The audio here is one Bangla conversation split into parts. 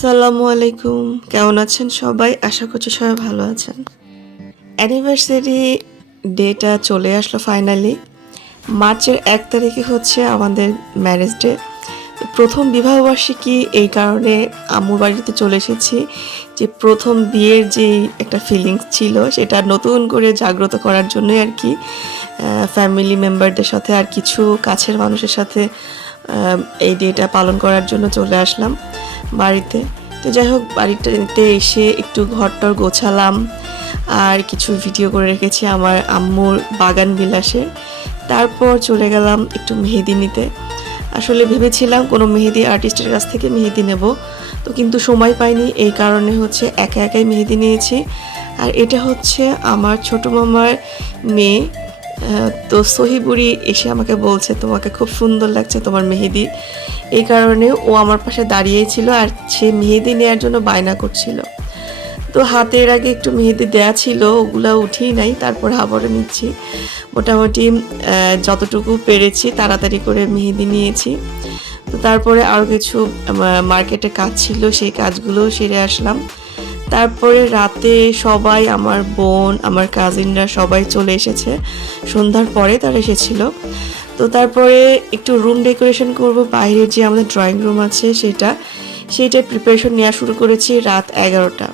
আসসালামু আলাইকুম। কেমন আছেন সবাই? আশা করছি সবাই ভালো আছেন। অ্যানিভার্সারি ডেটা চলে আসলো ফাইনালি মার্চের এক তারিখে হচ্ছে আমাদের ম্যারেজ ডে প্রথম বিবাহবার্ষিকী এই কারণে আম্মুর বাড়িতে চলে এসেছি। যে প্রথম বিয়ের যে একটা ফিলিংস ছিল, সেটা নতুন করে জাগ্রত করার জন্যই আর কি ফ্যামিলি মেম্বারদের সাথে আর কিছু কাছের মানুষের সাথে এই ডেটা পালন করার জন্য চলে আসলাম বাড়িতে। তো যাই হোক বাড়িটাতে এসে একটু ঘরটর গোছালাম। আর কিছু ভিডিও করে রেখেছি আমার আম্মুর বাগান বিলাসের। তারপর চলে গেলাম একটু মেহেদি নিতে। আসলে ভেবেছিলাম কোনো মেহেদি আর্টিস্টের কাছ থেকে মেহেদি নেব, তো কিন্তু সময় পাইনি। এই কারণে হচ্ছে একা একাই মেহেদি নিয়েছি। আর এটা হচ্ছে আমার ছোট মামার মেয়ে। তো সহিবুড়ি এসে আমাকে বলছে, তোমাকে খুব সুন্দর লাগছে তোমার মেহেদি। এই কারণে ও আমার পাশে দাঁড়িয়েই ছিল আর সে মেহেদি নেওয়ার জন্য বায়না করছিল। তো হাতের আগে একটু মেহেদি দেয়া ছিল, ওগুলো উঠেই নাই, তারপর আবারও নিচ্ছি। মোটামুটি যতটুকু পেরেছি তাড়াতাড়ি করে মেহেদি নিয়েছি। তো তারপরে আরও কিছু মার্কেটে কাজ ছিল, সেই কাজগুলো সেরে আসলাম। তারপরে রাতে সবাই, আমার বোন, আমার কাজিনরা সবাই চলে এসেছে। সন্ধ্যার পরে তারা এসেছিল। তো তারপরে একটু রুম ডেকোরেশন করব, বাইরে যে আমাদের ড্রয়িং রুম আছে সেটা সেইটার প্রিপারেশন নেওয়া শুরু করেছি রাত এগারোটা।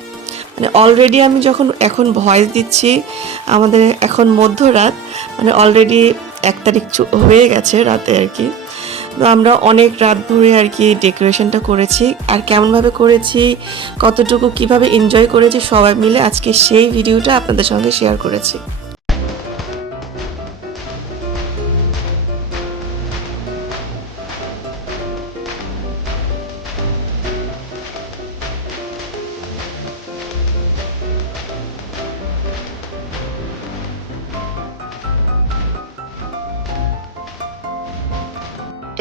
মানে অলরেডি আমি যখন এখন ভয়েস দিচ্ছি, আমাদের এখন মধ্যরাত মানে অলরেডি এক তারিখ হয়ে গেছে রাতে আর কি। তো আমরা অনেক রাত ধরে আর কি ডেকোরেশনটা করেছি। আর কেমনভাবে করেছি, কতটুকু কীভাবে এনজয় করেছি সবাই মিলে আজকে সেই ভিডিওটা আপনাদের সঙ্গে শেয়ার করেছি।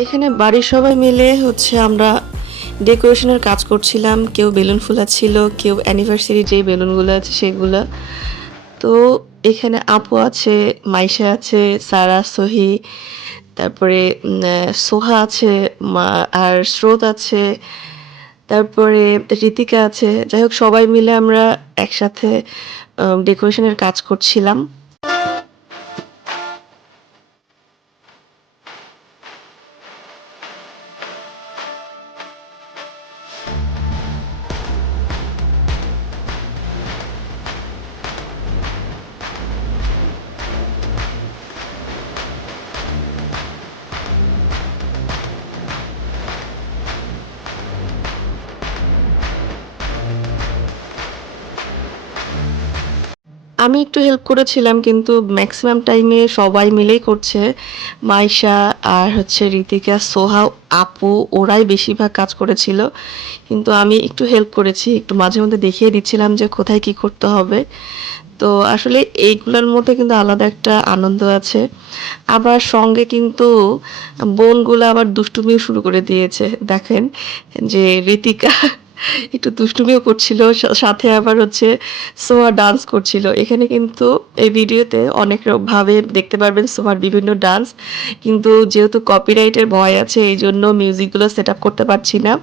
এখানে বাড়ির সবাই মিলে হচ্ছে আমরা ডেকোরেশনের কাজ করছিলাম। কেউ বেলুন ফুলাচ্ছিল, কেউ অ্যানিভার্সারি যেই বেলুনগুলো আছে সেগুলো। তো এখানে আপু আছে, মাইশা আছে, সারা, সহি, তারপরে সোহা আছে আর স্রোত আছে, তারপরে ঋতিকা আছে। যাই হোক, সবাই মিলে আমরা একসাথে ডেকোরেশনের কাজ করছিলাম। আমি একটু হেল্প করেছিলাম, কিন্তু ম্যাক্সিমাম টাইমে সবাই মিলেই করছে। মাইশা আর হচ্ছে ঋতিকা, সোহা, আপু, ওরাই বেশিরভাগ কাজ করেছিল। কিন্তু আমি একটু হেল্প করেছি, একটু মাঝে মধ্যে দেখিয়ে দিচ্ছিলাম যে কোথায় কি করতে হবে। তো আসলে এইগুলোর মধ্যে কিন্তু আলাদা একটা আনন্দ আছে। আবার সঙ্গে কিন্তু বোনগুলো আবার দুষ্টুমিও শুরু করে দিয়েছে। দেখেন যে ঋতিকা একটু দুষ্টুমিও করছিল সাথে আবার হচ্ছে সোয়া ডান্স করছিল। এখানে কিন্তু এই ভিডিওতে অনেক ভাবে দেখতে পারবেন সোয়ার বিভিন্ন ডান্স কিন্তু যেহেতু কপিরাইটের ভয় আছে, এই জন্য মিউজিকগুলো সেট আপ করতে পারছি না।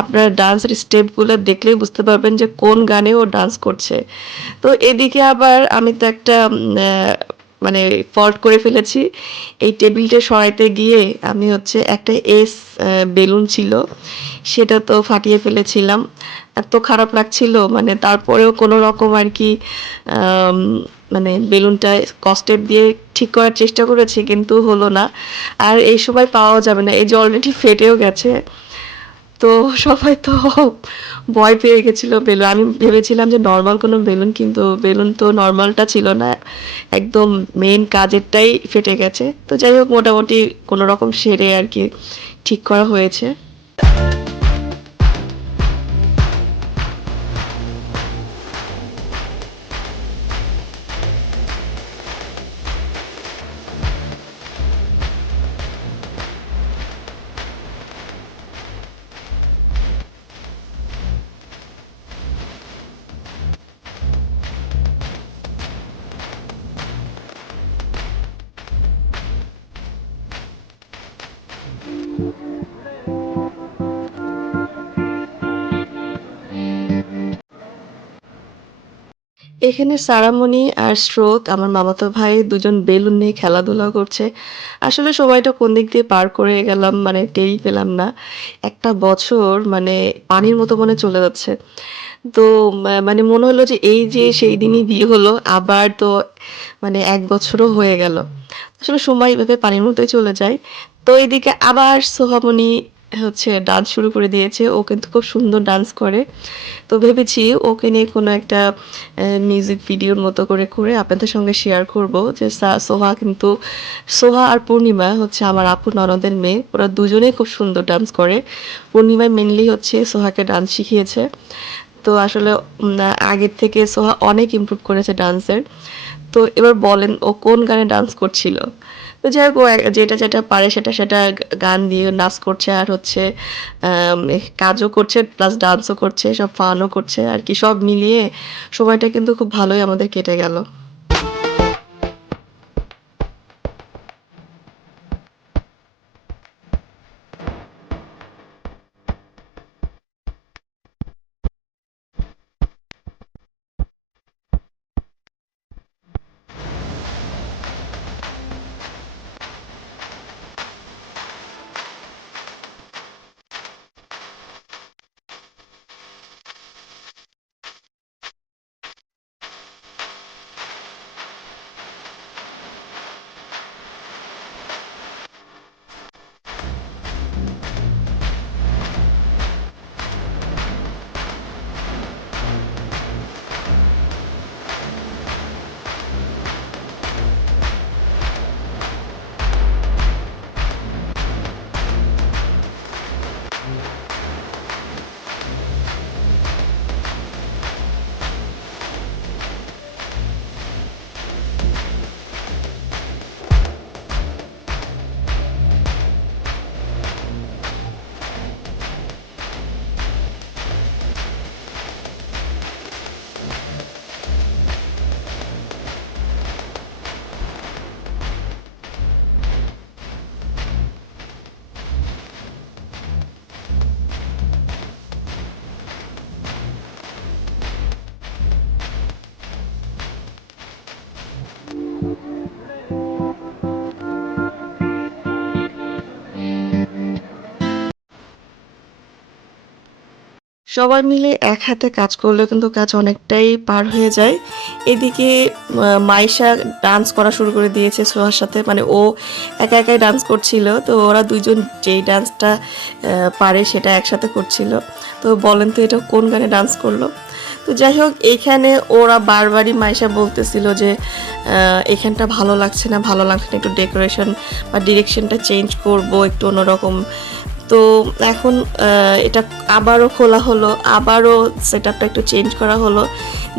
আপনার ডান্সের স্টেপগুলো দেখলেই বুঝতে পারবেন যে কোন গানে ও ডান্স করছে। তো এদিকে আবার আমি তো একটা মানে ফল্ট করে ফেলেছি। এই টেবিলটা সরাইতে গিয়ে আমি হচ্ছে একটা এস বেলুন ছিল, সেটা তো ফাটিয়ে ফেলেছিলাম। এত খারাপ লাগছিল মানে তারপরেও কোনো রকম আর কি মানে বেলুনটা কস্টেপ দিয়ে ঠিক করার চেষ্টা করেছি, কিন্তু হলো না। আর এই সময় পাওয়াও যাবে না, এই যে অলরেডি ফেটেও গেছে। তো সবাই তো ভয় পেয়ে গেছিল বেলুন। আমি ভেবেছিলাম যে নর্মাল কোনো বেলুন, কিন্তু বেলুন তো নর্মালটা ছিল না। একদম মেন কাজেরটাই ফেটে গেছে। তো যাই হোক, মোটামুটি কোনো রকম সেরে আর কি ঠিক করা হয়েছে। এখানে সারামণি আর স্ট্রোক আমার মামাতো ভাই দুজন বেলুন নিয়ে খেলাধুলা করছে। আসলে সময়টা কোন দিক দিয়ে পার করে গেলাম মানে টেরি পেলাম না। একটা বছর মানে পানির মতো মনে চলে যাচ্ছে। তো মানে মনে হলো যে এই যে সেই দিনই বিয়ে হলো, আবার তো মানে এক বছরও হয়ে গেল। আসলে সময় এভাবে পানির মতোই চলে যায়। তো এদিকে আবার সোহামণি হচ্ছে ডান্স শুরু করে দিয়েছে। ও কিন্তু খুব সুন্দর ডান্স করে। তো ভেবেছি ওকে নিয়ে কোনো একটা মিউজিক ভিডিওর মতো করে করে আপনাদের সঙ্গে শেয়ার করব যে সোহা কিন্তু, সোহা আর পূর্ণিমা হচ্ছে আমার আপু ননদের মেয়ে। ওরা দুজনেই খুব সুন্দর ডান্স করে। পূর্ণিমা মেনলি হচ্ছে সোহাকে ডান্স শিখিয়েছে। তো আসলে আগের থেকে সোহা অনেক ইমপ্রুভ করেছে ডান্সের তো এবার বলেন ও কোন গানে ডান্স করছিল? তো যাই হোক ও যেটা যেটা পারে সেটা সেটা গান দিয়ে নাচ করছে আর হচ্ছে কাজও করছে প্লাস ডান্সও করছে, সব ফানও করছে আর কি, সব মিলিয়ে সময়টা কিন্তু খুব ভালোই আমাদের কেটে গেল। সবাই মিলে এক হাতে কাজ করলে কিন্তু কাজ অনেকটাই পার হয়ে যায়। এদিকে মাইশা ডান্স করা শুরু করে দিয়েছে সোহার সাথে। মানে ও একা একাই ডান্স করছিল, তো ওরা দুইজন যেই ডান্সটা পারে সেটা একসাথে করছিল। তো বলেন তো এটা কোন গানে ডান্স করল? তো যাই হোক এইখানে ওরা বারবারই মাইশা বলতেছিল যে এখানটা ভালো লাগছে না, ভালো লাগছে না, একটু ডেকোরেশন বা ডিরেকশনটা চেঞ্জ করব, একটু অন্যরকম তো এখন এটা আবারও খোলা হলো, আবারও সেট একটু চেঞ্জ করা হলো।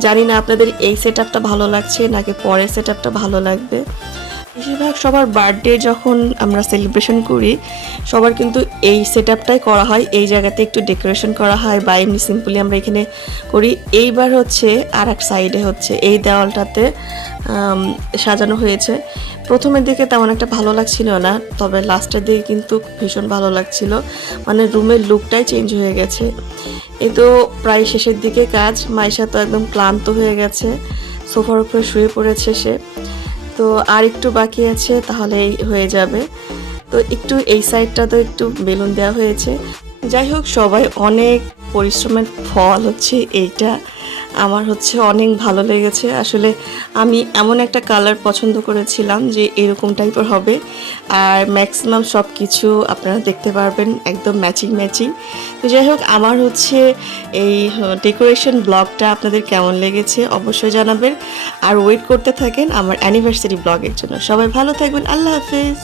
জানি না আপনাদের এই সেট ভালো লাগছে নাকি পরের সেট ভালো লাগবে। বেশিরভাগ সবার বার্থডে যখন আমরা সেলিব্রেশন করি, সবার কিন্তু এই সেট করা হয়, এই জায়গাতে একটু ডেকোরেশন করা হয় বা এমনি সিম্পলি আমরা এখানে করি। এইবার হচ্ছে আর এক সাইডে হচ্ছে, এই দেওয়ালটাতে সাজানো হয়েছে। প্রথমের দিকে তেমন একটা ভালো লাগছিল না, তবে লাস্টের দিকে কিন্তু ভীষণ ভালো লাগছিল। মানে রুমের লুকটাই চেঞ্জ হয়ে গেছে। এ তো প্রায় শেষের দিকে কাজ মাইশা তো একদম ক্লান্ত হয়ে গেছে, সোফার উপরে শুয়ে পড়েছে সে। তো আর একটু বাকি আছে তাহলেই হয়ে যাবে। তো একটু এই সাইডটা তো একটু বেলুন দেওয়া হয়েছে। যাই হোক, সবাই অনেক পরিশ্রমের ফল হচ্ছে এইটা। আমার হচ্ছে অনেক ভালো লেগেছে। আসলে আমি এমন একটা কালার পছন্দ করেছিলাম যে এরকম টাইপের হবে। আর ম্যাক্সিমাম সব কিছু আপনারা দেখতে পারবেন, একদম ম্যাচিং ম্যাচিং তো যাই হোক, আমার হচ্ছে এই ডেকোরেশন ব্লগটা আপনাদের কেমন লেগেছে অবশ্যই জানাবেন। আর ওয়েট করতে থাকেন আমার অ্যানিভার্সারি ব্লগের জন্য। সবাই ভালো থাকবেন, আল্লাহ হাফেজ।